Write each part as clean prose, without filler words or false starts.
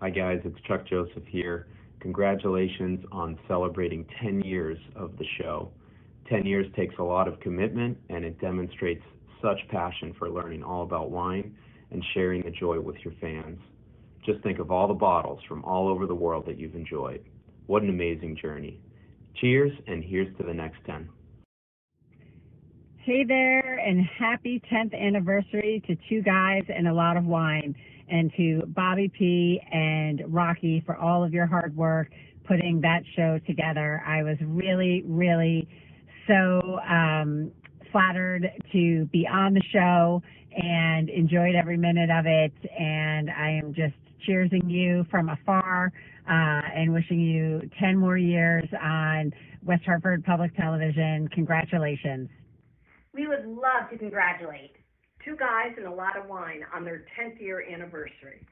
Hi guys, it's Chuck Joseph here. Congratulations on celebrating 10 years of the show. 10 years takes a lot of commitment, and it demonstrates such passion for learning all about wine and sharing the joy with your fans. Just think of all the bottles from all over the world that you've enjoyed. What an amazing journey. Cheers, and here's to the next 10. Hey there, and happy 10th anniversary to Two Guys and a Lot of Wine, and to Bobby P. and Rocky for all of your hard work putting that show together. I was really so flattered to be on the show and enjoyed every minute of it, and I am just cheersing you from afar and wishing you 10 more years on West Hartford Public Television. Congratulations. We would love to congratulate Two Guys and a Lot of Wine on their 10th year anniversary.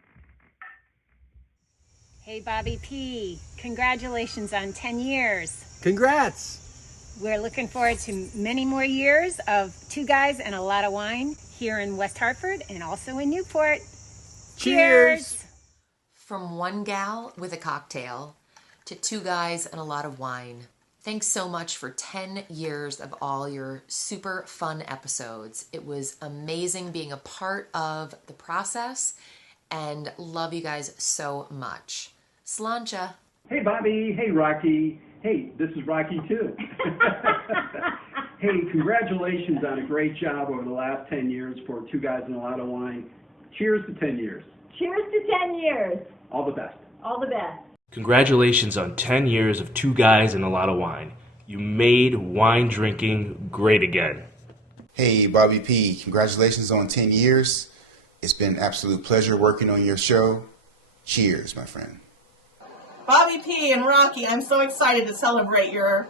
Hey, Bobby P., congratulations on 10 years. Congrats! We're looking forward to many more years of Two Guys and a Lot of Wine here in West Hartford and also in Newport. Cheers! From one gal with a cocktail to Two Guys and a Lot of Wine. Thanks so much for 10 years of all your super fun episodes. It was amazing being a part of the process, and love you guys so much. Sláinte. Hey, Bobby. Hey, Rocky. Hey, this is Rocky, too. Hey, congratulations on a great job over the last 10 years for Two Guys and a Lot of Wine. Cheers to 10 years. Cheers to 10 years. All the best. All the best. Congratulations on 10 years of Two Guys and a Lot of Wine. You made wine drinking great again. Hey, Bobby P., congratulations on 10 years. It's been an absolute pleasure working on your show. Cheers, my friend. Bobby P. and Rocky, I'm so excited to celebrate your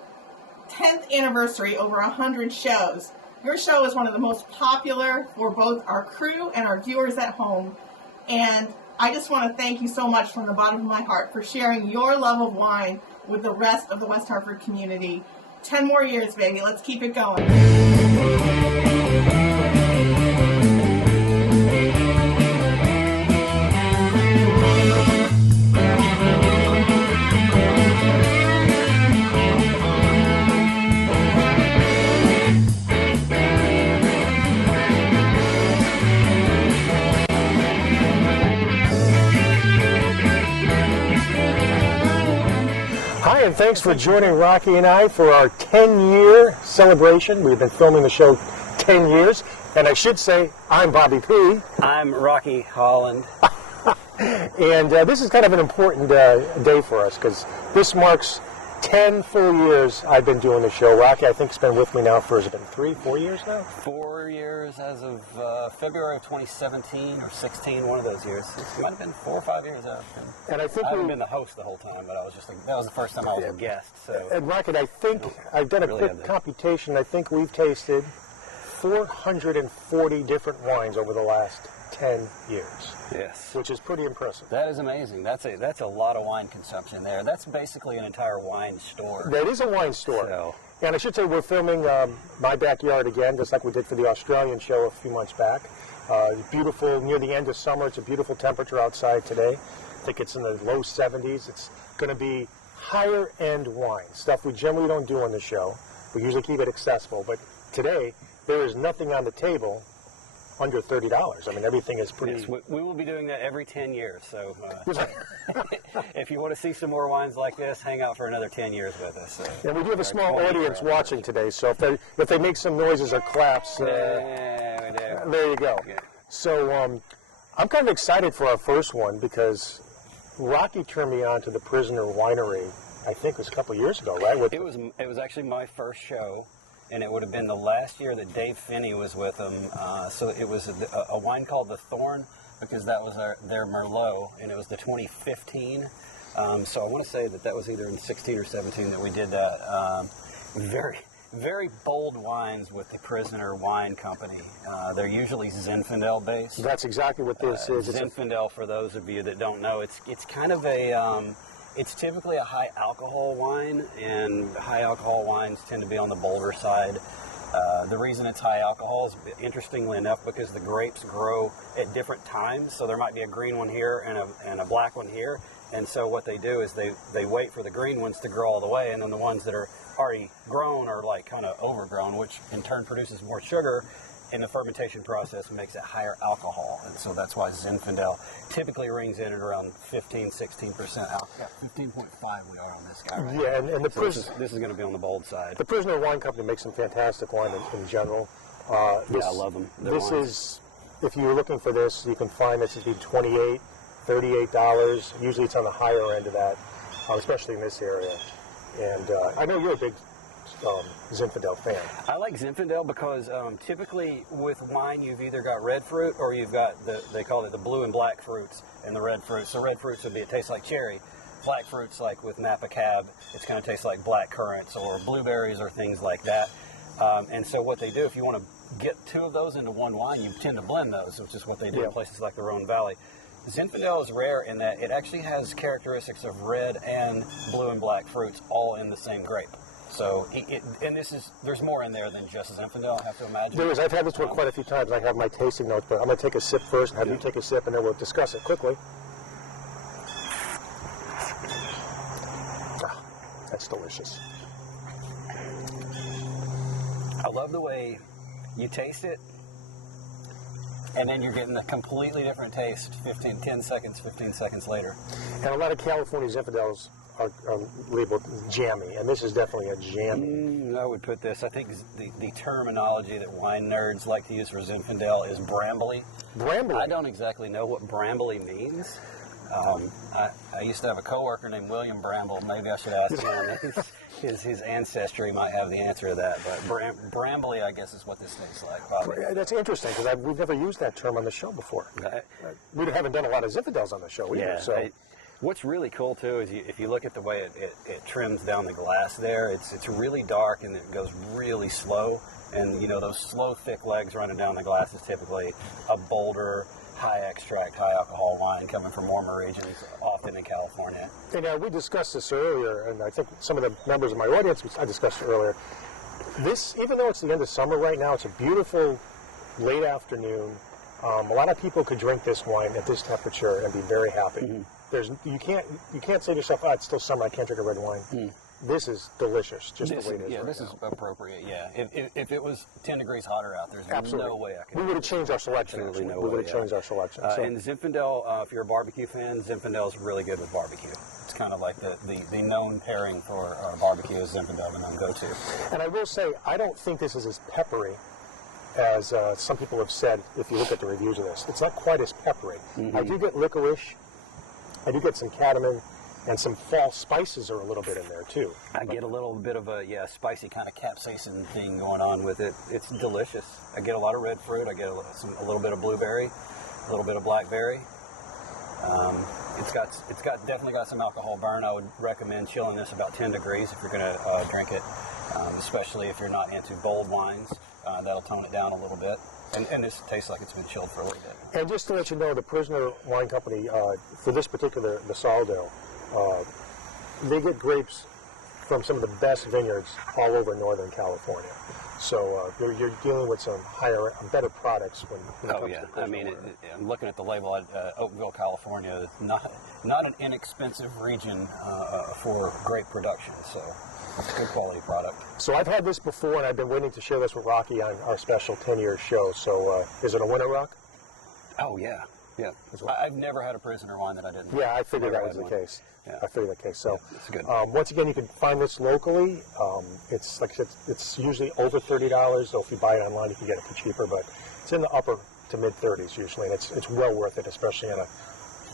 10th anniversary over 100 shows. Your show is one of the most popular for both our crew and our viewers at home. And I just want to thank you so much from the bottom of my heart for sharing your love of wine with the rest of the West Hartford community. 10 more years, baby. Let's keep it going. Hi, and thanks for joining Rocky and I for our 10-year celebration. We've been filming the show 10 years, and I should say, I'm Bobby P. I'm Rocky Holland. And this is kind of an important day for us, because this marks 10 full years I've been doing the show. Rocky, I think, has been with me now for, has it been 3, 4 years now? 4 years as of February of 2017 or 16, one of those years. It might have been 4 or 5 years out. And I think I haven't been the host the whole time, but I was just that was the first time I was a guest. So. And Rocky, I think I've done a quick computation. I think we've tasted 440 different wines over the last 10 years. Yes. Which is pretty impressive. That is amazing. That's a lot of wine consumption there. That's basically an entire wine store. That is a wine store. So. And I should say we're filming my backyard again, just like we did for the Australian show a few months back. It's beautiful, near the end of summer. It's a beautiful temperature outside today. I think it's in the low 70s. It's going to be higher end wine, stuff we generally don't do on the show. We usually keep it accessible, but today there is nothing on the table under $30. I mean, everything is pretty... Yes, we will be doing that every 10 years, so if you want to see some more wines like this, hang out for another 10 years with us. And we do have a small audience watching today, so if they make some noises or claps, there you go. Yeah. So I'm kind of excited for our first one, because Rocky turned me on to the Prisoner Winery, I think it was a couple years ago, right? It was actually my first show. And it would have been the last year that Dave Finney was with them. So it was a wine called the Thorn, because that was their Merlot, and it was the 2015. So I want to say that was either in 16 or 17 that we did that. Very, very bold wines with the Prisoner Wine Company. They're usually Zinfandel based. That's exactly what this is. Zinfandel, for those of you that don't know, it's kind of a... It's typically a high alcohol wine, and high alcohol wines tend to be on the bolder side. The reason it's high alcohol is, interestingly enough, because the grapes grow at different times. So there might be a green one here and a black one here. And so what they do is they wait for the green ones to grow all the way, and then the ones that are already grown are like kind of overgrown, which in turn produces more sugar. And the fermentation process makes it higher alcohol. And so that's why Zinfandel typically rings in at around 15, 16% alcohol. 15.5 we are on this guy, right? Yeah, and the so this is going to be on the bold side. The Prisoner Wine Company makes some fantastic wine in general. Yeah, I love them. This is, if you're looking for this, you can find this to be $28, $38. Usually it's on the higher end of that, especially in this area. And I know you're a big Zinfandel fan. I like Zinfandel because typically with wine you've either got red fruit or you've got they call it the blue and black fruits and the red fruits. So red fruits would be, it tastes like cherry. Black fruits, like with Napa Cab, it's going to taste like black currants or blueberries or things like that. And so what they do, if you want to get two of those into one wine, you tend to blend those, which is what they do in places like the Rhone Valley. Zinfandel is rare in that it actually has characteristics of red and blue and black fruits all in the same grape. So, there's more in there than just Zinfandel, I have to imagine. There is. I've had this one quite a few times. I have my tasting notes, but I'm going to take a sip first and have you take a sip, and then we'll discuss it quickly. Ah, that's delicious. I love the way you taste it, and then you're getting a completely different taste 15 seconds later. And a lot of California Zinfandels are labeled jammy, and this is definitely a jammy. I would put this, I think the terminology that wine nerds like to use for Zinfandel is brambly. Brambly? I don't exactly know what brambly means. I used to have a coworker named William Bramble. Maybe I should ask him. His ancestry might have the answer to that, but brambly, I guess, is what this tastes like. Probably. That's interesting, because we've never used that term on the show before. We haven't done a lot of Zinfandels on the show either. Yeah, so. What's really cool, too, is if you look at the way it trims down the glass there, it's really dark and it goes really slow. And, you know, those slow, thick legs running down the glass is typically a bolder, high extract, high alcohol wine coming from warmer regions, often in California. And we discussed this earlier, and I think some of the members of my audience, I discussed it earlier. This, even though it's the end of summer right now, it's a beautiful late afternoon. A lot of people could drink this wine at this temperature and be very happy. Mm-hmm. You can't say to yourself, it's still summer, I can't drink a red wine. Mm. This is delicious, just the way it is. Yeah, this is appropriate. Yeah, if it was 10 degrees hotter out, there's no way I could. We would have changed our selection. Absolutely no way. We would have changed our selection. And Zinfandel, if you're a barbecue fan, Zinfandel is really good with barbecue. It's kind of like the known pairing for barbecue is Zinfandel, the known go-to. And I will say, I don't think this is as peppery as some people have said. If you look at the reviews of this, it's not quite as peppery. Mm-hmm. I do get licorice. I do get some cadmium, and some fall spices are a little bit in there too. I get a little bit of a spicy kind of capsaicin thing going on with it. It's delicious. I get a lot of red fruit. I get a little bit of blueberry, a little bit of blackberry. It's definitely got some alcohol burn. I would recommend chilling this about 10 degrees if you're going to drink it, especially if you're not into bold wines. That'll tone it down a little bit. And this tastes like it's been chilled for a little bit. And just to let you know, the Prisoner Wine Company, for this particular Masaldo, they get grapes from some of the best vineyards all over Northern California. So you're dealing with some better products when it comes to Prisoner wine. I'm looking at the label, Oakville, California, is not an inexpensive region for grape production. So it's a good quality product. So I've had this before, and I've been waiting to share this with Rocky on our special 10-year show. So is it a winner, Rock? Oh, yeah. Yeah. I've never had a Prisoner wine that I didn't. Yeah, I figured that was the case. Yeah. I figured that case. So it's good. Once again, you can find this locally. It's like it's usually over $30. So if you buy it online, you can get it for cheaper. But it's in the upper to mid 30s usually, and it's well worth it, especially on a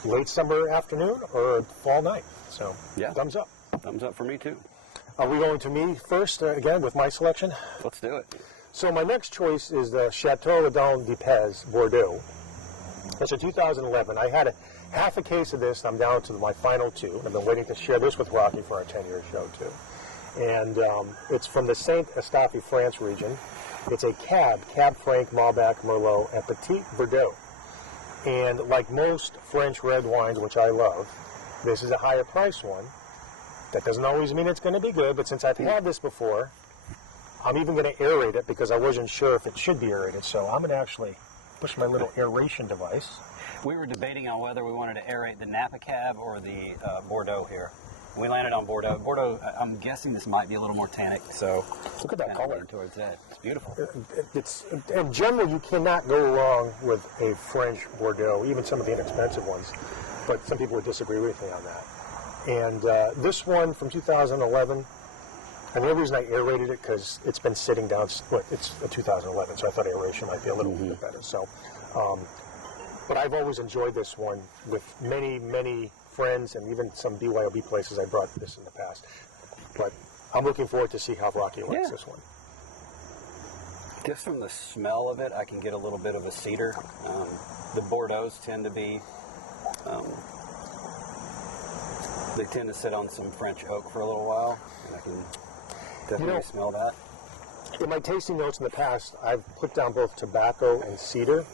late summer afternoon or a fall night. So thumbs up. Thumbs up for me too. Are we going to me first again with my selection? Let's do it. So my next choice is the Chateau Ledon de Pez Bordeaux. It's a 2011. I had half a case of this. I'm down to my final two. I've been waiting to share this with Rocky for our 10-year show too. And it's from the Saint Eustache, France region. It's a Cab Franc, Malbec, Merlot, and Petit Verdot. And like most French red wines, which I love, this is a higher price one. That doesn't always mean it's going to be good, but since I've had this before, I'm even going to aerate it because I wasn't sure if it should be aerated. So I'm going to actually push my little aeration device. We were debating on whether we wanted to aerate the Napa Cab or the Bordeaux here. We landed on Bordeaux. Bordeaux, I'm guessing this might be a little more tannic, so look at that color. Towards that. It's beautiful. In general, you cannot go wrong with a French Bordeaux, even some of the inexpensive ones. But some people would disagree with me on that. And this one from 2011, and the only reason I aerated it because it's been sitting down. Well, it's a 2011, so I thought aeration might be a little bit better. So, but I've always enjoyed this one with many friends and even some BYOB places I brought this in the past. But I'm looking forward to see how Rocky likes this one. Just from the smell of it, I can get a little bit of a cedar. The Bordeaux tend to be, they tend to sit on some French oak for a little while, and I can definitely smell that. In my tasting notes in the past, I've put down both tobacco and cedar,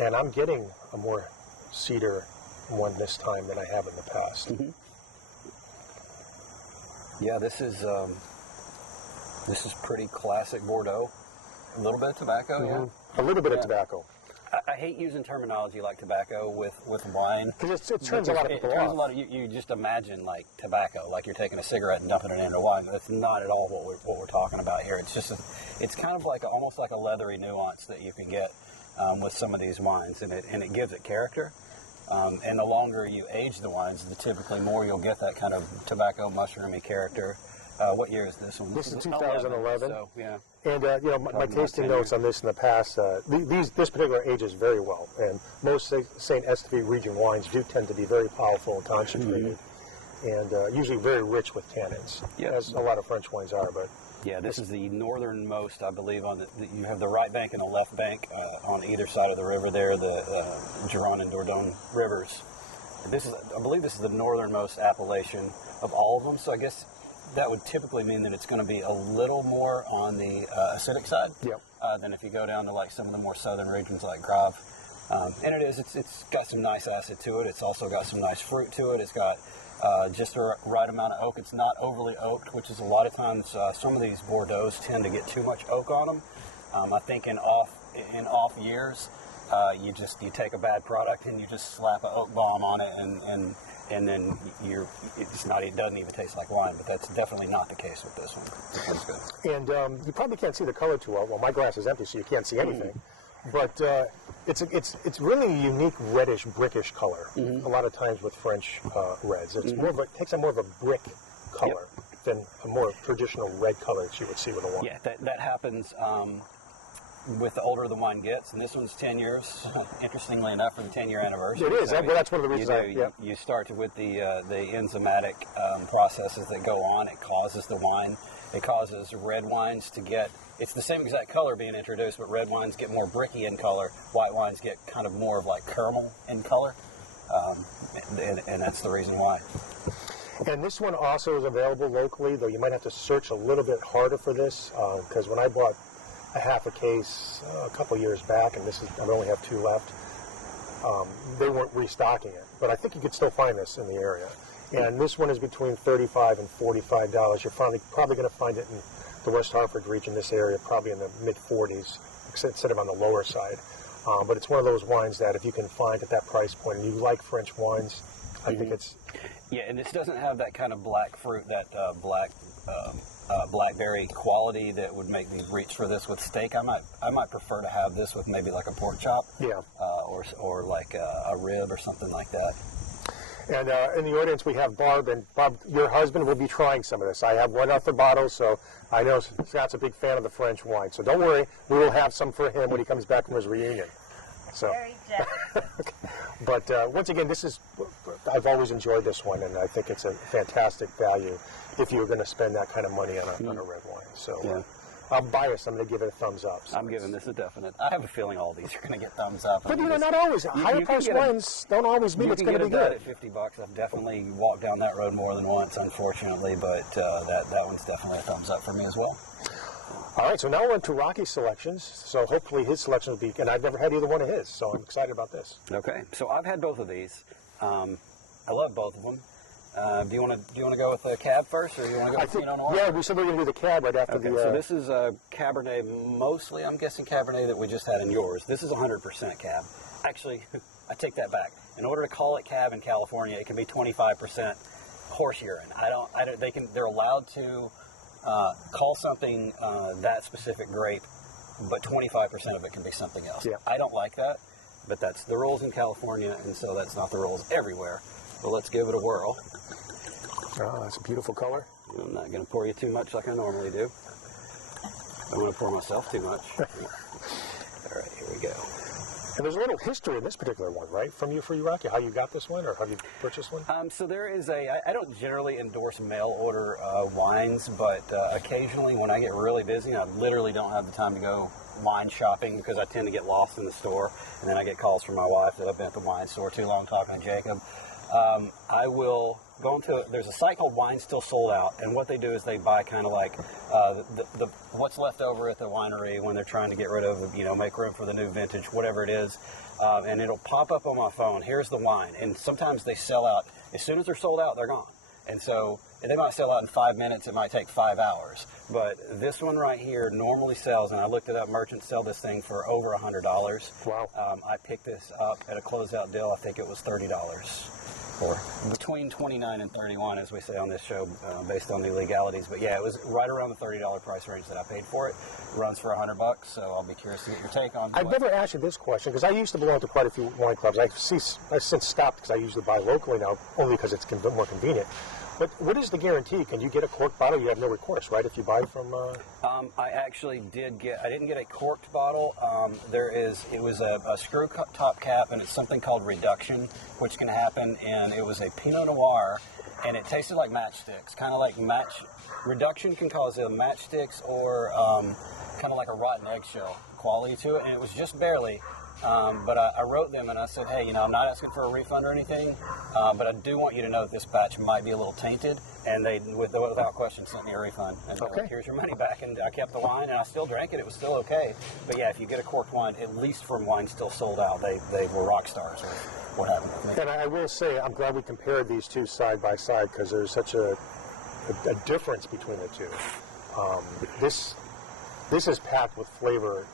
and I'm getting a more cedar one this time than I have in the past. Yeah, this is pretty classic Bordeaux. A little bit of tobacco, yeah. A little bit of tobacco. I hate using terminology like tobacco with wine. Because it turns a lot of people off. You just imagine like tobacco, like you're taking a cigarette and dumping it into wine. That's not at all what we're talking about here. It's just it's kind of like almost like a leathery nuance that you can get with some of these wines, and it gives it character. And the longer you age the wines, the typically more you'll get that kind of tobacco mushroomy character. What year is this one? This is 2011. So, yeah. And my tasting notes on this in the past, this particular ages very well. And most St. Esteve region wines do tend to be very powerful and concentrated, and usually very rich with tannins, as a lot of French wines are. But yeah, this is the northernmost, I believe. You have the right bank and the left bank on either side of the river there, the Gironde and Dordogne rivers. I believe this is the northernmost appellation of all of them. So I guess that would typically mean that it's going to be a little more on the acidic side than if you go down to like some of the more southern regions like Grave. And it's got some nice acid to it. It's also got some nice fruit to it. It's got just the right amount of oak. It's not overly oaked, which is a lot of times some of these Bordeaux tend to get too much oak on them. I think in off years, you take a bad product and you just slap an oak bomb on it, and then it doesn't even taste like wine. But that's definitely not the case with this one. That's good. And you probably can't see the color too well. Well, my glass is empty, so you can't see anything. But it's really a unique reddish, brickish color. A lot of times with French reds, it's takes a more of a brick color than a more traditional red color that you would see with a wine. Yeah, that happens with the older the wine gets, and this one's 10 years. Interestingly enough, for the 10-year anniversary. It is. Well, that's one of the reasons. You start with the enzymatic processes that go on. It causes the wine. It causes red wines to get. It's the same exact color being introduced, but red wines get more bricky in color. White wines get kind of more of like caramel in color, and that's the reason why. And this one also is available locally, though you might have to search a little bit harder for this, because when I bought a half a case a couple years back, and I only have 2 left, they weren't restocking it. But I think you could still find this in the area. And this one is between $35 and $45. You're probably going to find it in the West Hartford region, this area, probably in the mid-40s, instead of on the lower side. But it's one of those wines that if you can find at that price point, and you like French wines, I think it's... Yeah, and this doesn't have that kind of black fruit, that blackberry quality that would make me reach for this with steak. I might prefer to have this with maybe like a pork chop, or like a rib or something like that. And in the audience, we have Barb, and Bob, your husband will be trying some of this. I have one off the bottle, so I know Scott's a big fan of the French wine. So don't worry, we will have some for him when he comes back from his reunion. So. Very generous. But once again, I've always enjoyed this one, and I think it's a fantastic value if you're going to spend that kind of money on a red wine. So I'm biased. I'm going to give it a thumbs up. So I'm giving this a definite. I have a feeling all these are going to get thumbs up. But not always. Higher priced wines don't always mean it's going to be good. At $50, I've definitely walked down that road more than once, unfortunately. But that one's definitely a thumbs up for me as well. All right, so now we're into Rocky's selections. So hopefully his selection will be, and I've never had either one of his, so I'm excited about this. Okay, so I've had both of these. I love both of them. Do you want to go with the Cab first, or do you want to go with Pinot Noir? Yeah, we said we were going to do the Cab right after Okay, so this is a Cabernet, mostly, I'm guessing, Cabernet that we just had in yours. This is 100% Cab. Actually, I take that back. In order to call it Cab in California, it can be 25% horse urine. They're allowed to call something that specific grape, but 25% of it can be something else. Yeah. I don't like that, but that's the rules in California, and so that's not the rules everywhere. But let's give it a whirl. Oh, that's a beautiful color. I'm not going to pour you too much like I normally do. I'm going to pour myself too much. All right, here we go. And there's a little history in this particular one, right? For you, Rocky, how you got this one, or how you purchased one? So there is I don't generally endorse mail order wines, but occasionally when I get really busy, I literally don't have the time to go wine shopping because I tend to get lost in the store, and then I get calls from my wife that I've been at the wine store too long talking to Jacob. I will go into, there's a site called Wine Still Sold Out, and what they do is they buy kind of like the what's left over at the winery when they're trying to get rid of, make room for the new vintage, whatever it is, and it'll pop up on my phone, here's the wine, and sometimes they sell out. As soon as they're sold out, they're gone. And so they might sell out in 5 minutes, it might take 5 hours. But this one right here normally sells, and I looked it up, merchants sell this thing for over $100. Wow. I picked this up at a closeout deal, I think it was $30. Or between 29 and 31, as we say on this show, based on the legalities. But yeah, it was right around the $30 price range that I paid for it. It runs for $100, so I'll be curious to get your take on. I've never asked you this question because I used to belong to quite a few wine clubs. I've since stopped because I usually buy locally now, only because it's more convenient. But what is the guarantee? Can you get a corked bottle? You have no recourse, right? If you buy from. I actually did get. I didn't get a corked bottle. It was a screw top cap, and it's something called reduction, which can happen. And it was a Pinot Noir, and it tasted like matchsticks, kind of like reduction can cause matchsticks or kind of like a rotten eggshell quality to it, and it was just barely. But I wrote them and I said, hey, I'm not asking for a refund or anything, but I do want you to know that this batch might be a little tainted. And they, without question, sent me a refund. And okay. Here's your money back. And I kept the wine and I still drank it. It was still okay. But yeah, if you get a corked wine, at least from Wine Still Sold Out, they were rock stars with what happened with me. And I will say, I'm glad we compared these two side by side because there's such a difference between the two. This is packed with flavor,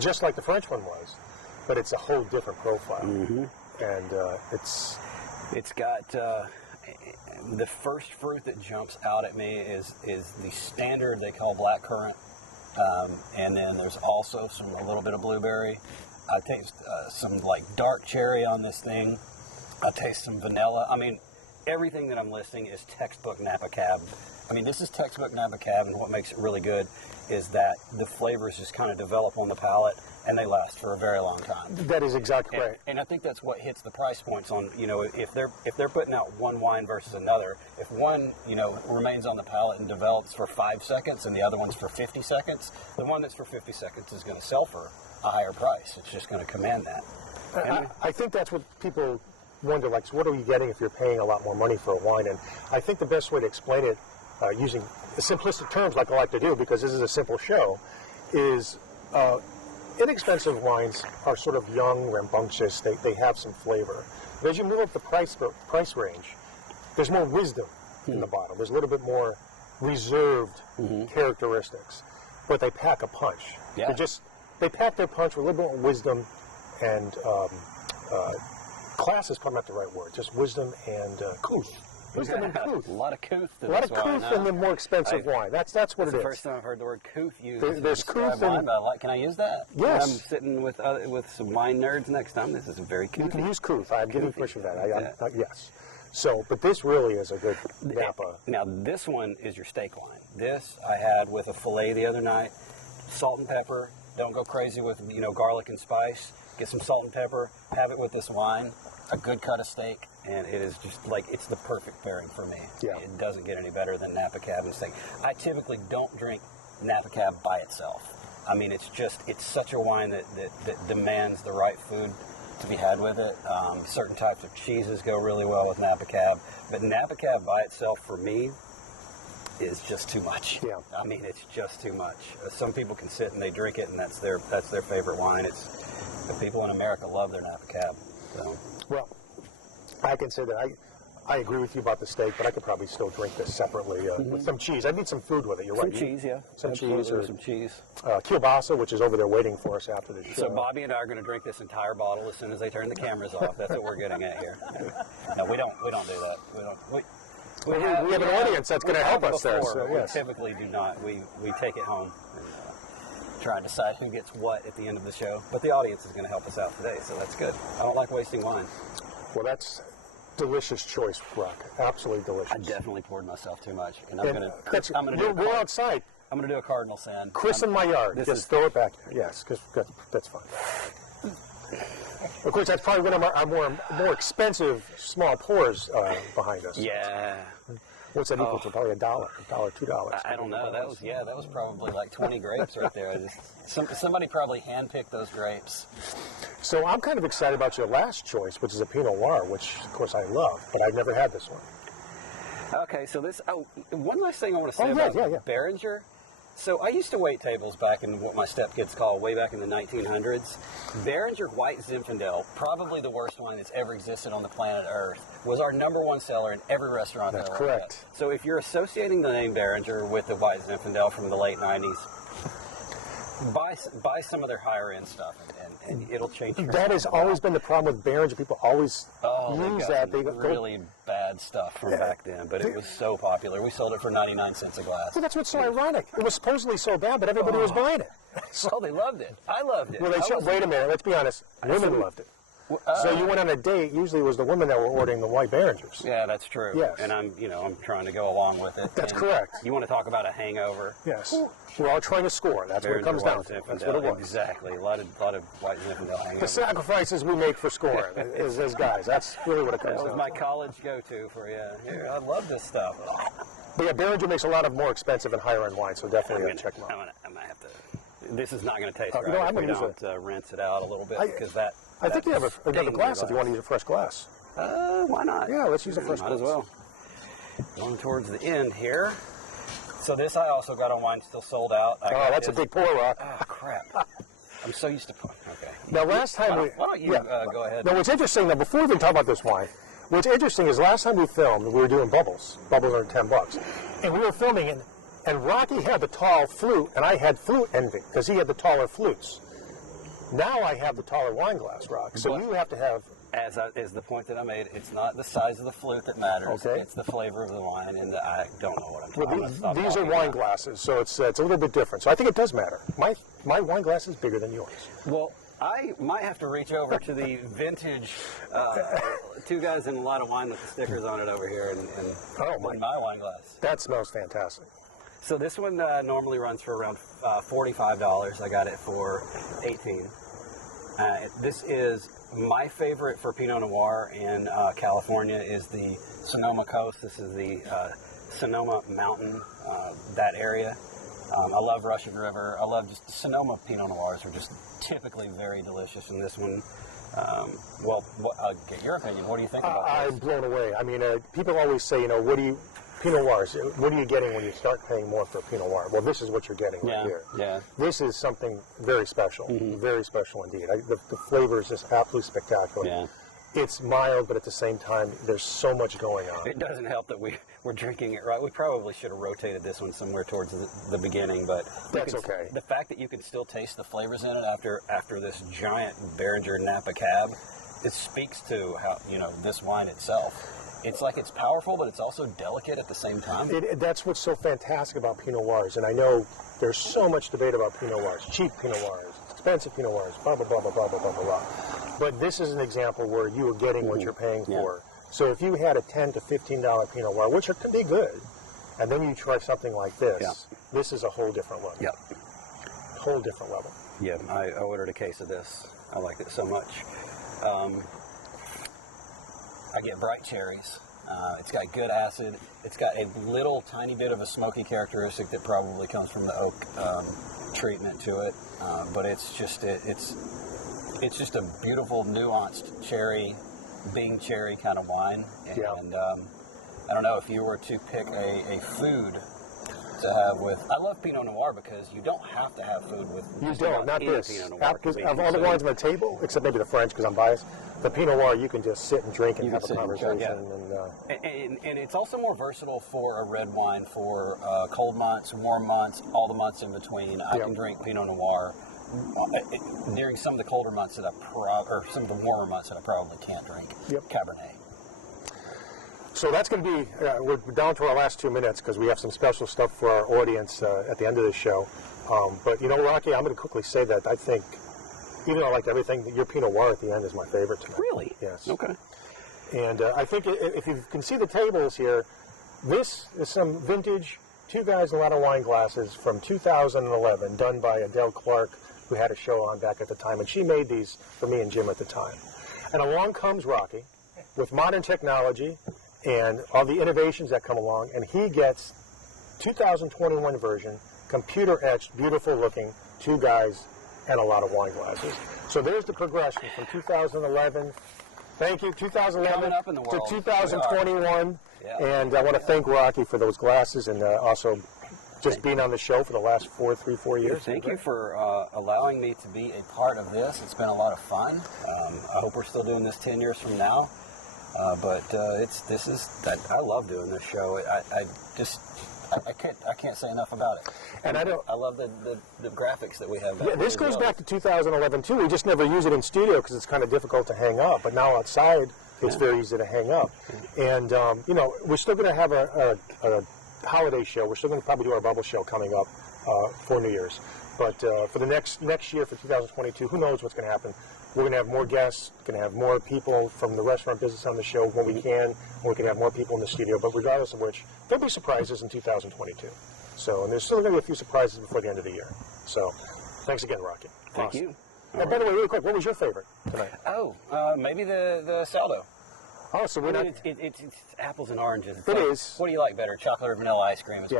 just like the French one was. But it's a whole different profile, and it's got the first fruit that jumps out at me is the standard they call blackcurrant, and then there's also a little bit of blueberry. I taste some like dark cherry on this thing. I taste some vanilla. I mean, everything that I'm listing is textbook Napa Cab. I mean, this is textbook Napa Cab, and what makes it really good is that the flavors just kind of develop on the palate, and they last for a very long time. That is exactly right. And I think that's what hits the price points on, if they're putting out one wine versus another, if one, remains on the palate and develops for 5 seconds and the other one's for 50 seconds, the one that's for 50 seconds is going to sell for a higher price. It's just going to command that. I think that's what people wonder, like, so what are you getting if you're paying a lot more money for a wine? And I think the best way to explain it, using simplistic terms like I like to do, because this is a simple show, is inexpensive wines are sort of young, rambunctious, they have some flavor. But as you move up the price range, there's more wisdom in the bottle. There's a little bit more reserved characteristics, but they pack a punch. Yeah. They pack their punch with a little bit more wisdom and class is probably not the right word, just wisdom and couth. Wisdom and couth. A lot of couth to a lot this of couth wine, in the more expensive wine. That's what it is. That's the first time I've heard the word couth used. There's couth and... Can I use that? Yes. When I'm sitting with some wine nerds next time. This is very couthy. You can use couth. I'm giving permission for that. Yes. So, but this really is a good Napa. Now, this one is your steak wine. This I had with a filet the other night. Salt and pepper. Don't go crazy with garlic and spice. Get some salt and pepper. Have it with this wine. A good cut of steak, and it is just like, it's the perfect pairing for me. Yeah. It doesn't get any better than Napa Cab and steak. I typically don't drink Napa Cab by itself. I mean, it's such a wine that demands the right food to be had with it. Certain types of cheeses go really well with Napa Cab, but Napa Cab by itself for me is just too much. Yeah. I mean, it's just too much. Some people can sit and they drink it, and that's their favorite wine. The people in America love their Napa Cab. So. Well, I can say that I agree with you about the steak, but I could probably still drink this separately with some cheese. I need some food with it. You're right. Some cheese, yeah. Some Absolutely, cheese or some cheese. Kielbasa, which is over there waiting for us after the show. So Bobby and I are going to drink this entire bottle as soon as they turn the cameras off. That's what we're getting at here. No, we don't do that. We have an audience that's going to help us there. So, yes. We typically do not. We take it home and try and decide who gets what at the end of the show. But the audience is going to help us out today, so that's good. I don't like wasting wine. Well, that's delicious choice, Rock. Absolutely delicious. I definitely poured myself too much, and we're outside. I'm going to do a cardinal sin. Christen my yard. Just throw it back here. Yes, because that's fine. Of course, that's probably one of our more expensive small pours behind us. Yeah. What's that equal to? Probably $1, $2. I don't know. That was probably like 20 grapes right there. Somebody probably handpicked those grapes. So I'm kind of excited about your last choice, which is a Pinot Noir, which of course I love, but I've never had this one. Okay, so one last thing I want to say about Beringer. So I used to wait tables back in what my stepkids call way back in the 1900s. Beringer White Zinfandel, probably the worst wine that's ever existed on the planet Earth, was our #1 seller in every restaurant. That's correct. So if you're associating the name Beringer with the White Zinfandel from the late 90s, buy some of their higher end stuff, and it'll change your That has always been the problem with Beringer. People always use that. They really bad stuff from back then, but it was so popular. We sold it for 99 cents a glass. Well, that's what's so ironic. It was supposedly so bad, but everybody was buying it. So they loved it. I loved it. Well, wait a minute. Let's be honest. Women loved it. So you went on a date. Usually, it was the women that were ordering the white Beringers. Yeah, that's true. Yes. And I'm trying to go along with it. That's correct. You want to talk about a hangover? Yes. We're all trying to score. That's what it comes down to. That's what it was. Exactly. A lot of white Zinfandel hangover. The sacrifices we make for scoring as guys. That's really what it comes down to. That was my college go-to for Here, I love this stuff. But yeah, Beringer makes a lot of more expensive and higher end wine, so definitely check them out. I'm gonna have to. This is not going to taste right. I'm if we don't rinse it out a little bit because that. I think you have another glass if you want to use a fresh glass. Why not? Yeah, let's use a fresh glass. Might as well. Going towards the end here. So this I also got on wine still sold out. That's a big pour, Rock. Oh, crap. I'm so used to pouring. Okay. Now, last time why don't you go ahead? Now, what's interesting, now, before we even talk about this wine, what's interesting is last time we filmed, we were doing bubbles. Bubbles are $10. And we were filming, and Rocky had the tall flute, and I had flute envy, because he had the taller flutes. Now I have the taller wine glass, Rock. So you have to have... As the point that I made, it's not the size of the flute that matters. Okay. It's the flavor of the wine, and I don't know what I'm talking about. These are wine glasses, so it's a little bit different. So I think it does matter. My wine glass is bigger than yours. Well, I might have to reach over to the vintage 2 Guys and a Lot of Wine with the stickers on it over here and my wine glass. That smells fantastic. So this one normally runs for around $45. I got it for $18. This is my favorite for Pinot Noir in California is the Sonoma coast. This is the Sonoma Mountain, that area. I love Russian River. I love just Sonoma Pinot Noirs are just typically very delicious. And this one, I'll get your opinion. What do you think about this? I'm blown away. I mean, people always say, Pinot Noirs, what are you getting when you start paying more for a Pinot Noir? Well, this is what you're getting right here. Yeah. This is something very special, very special indeed. The flavor is just absolutely spectacular. Yeah. It's mild, but at the same time, there's so much going on. It doesn't help that we're drinking it right. We probably should have rotated this one somewhere towards the beginning, but that's okay. The fact that you can still taste the flavors in it after this giant Beringer Napa cab, it speaks to how this wine itself. It's like it's powerful, but it's also delicate at the same time. That's what's so fantastic about Pinot Noirs, and I know there's so much debate about Pinot Noirs, cheap Pinot Noirs, expensive Pinot Noirs, blah, blah, blah, blah, blah, blah, blah, blah. But this is an example where you are getting what you're paying for. So if you had a $10 to $15 Pinot Noir, which could be good, and then you try something like this, this is a whole different level. Yep. Whole different level. Yeah, I ordered a case of this. I liked it so much. I get bright cherries. It's got good acid. It's got a little tiny bit of a smoky characteristic that probably comes from the oak treatment to it. But it's just a beautiful, nuanced cherry, Bing cherry kind of wine. And I don't know if you were to pick a food to have with. I love Pinot Noir because you don't have to have food with. You don't, not this. Pinot Noir of all the wines on the table, except maybe the French, because I'm biased, The Pinot Noir, you can just sit and drink and You have can a sit and conversation. drink, And it's also more versatile for a red wine for cold months, warm months, all the months in between. I can drink Pinot Noir during some of the colder months that or some of the warmer months that I probably can't drink Cabernet. So that's going to be, we're down to our last 2 minutes because we have some special stuff for our audience at the end of the show. But you know, Rocky, I'm going to quickly say that I think, even though I like everything, your Pinot Noir at the end is my favorite tonight. Really? Yes. Okay. And I think if you can see the tables here, this is some vintage 2 Guys and a Lot of Wine glasses from 2011, done by Adele Clark, who had a show on back at the time, and she made these for me and Jim at the time. And along comes Rocky with modern technology and all the innovations that come along, and he gets 2021 version, computer etched, beautiful looking 2 Guys and a Lot of Wine glasses. So there's the progression from 2011, thank you, 2011 to 2021. And I want to thank Rocky for those glasses and also just being on the show for the last 4 years. Thank you for allowing me to be a part of this. It's been a lot of fun. I hope we're still doing this 10 years from now. But I love doing this show. I can't say enough about it. And I love the graphics that we have. Yeah, this goes back to 2011 too. We just never use it in studio because it's kind of difficult to hang up. But now outside, it's very easy to hang up. And you know, we're still going to have a holiday show. We're still going to probably do our bubble show coming up for New Year's. But for the next year, for 2022, who knows what's going to happen? We're going to have more guests, going to have more people from the restaurant business on the show when we can, and we can have more people in the studio. But regardless of which, there'll be surprises in 2022. So, and there's still going to be a few surprises before the end of the year. So, thanks again, Rocky. Thank you. And by the way, really quick, what was your favorite tonight? Oh, maybe the Saldo. Oh, so we're not... It's apples and oranges. It is. What do you like better, chocolate or vanilla ice cream? But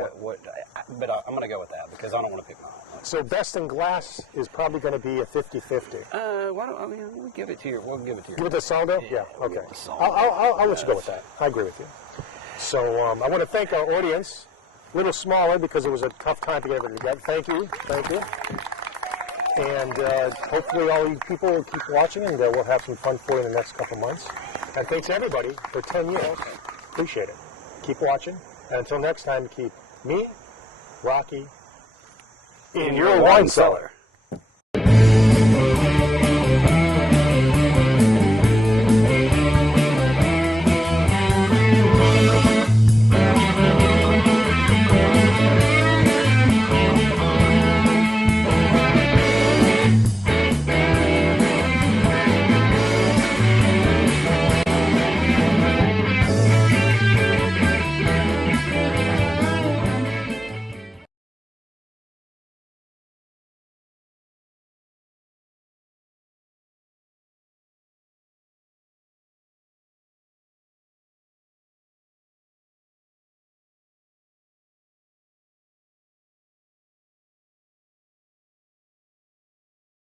I'm going to go with that because I don't want to pick mine. So best in glass is probably going to be a 50-50. We'll give it to you. Give it to Saldo? Yeah, okay. I'll let you go with that. I agree with you. So I want to thank our audience. A little smaller because it was a tough time to get everything together. Thank you. And hopefully all you people will keep watching, and we'll have some fun for you in the next couple months. And thanks everybody for 10 years. Appreciate it. Keep watching. And until next time, keep me, Rocky, in your wine cellar.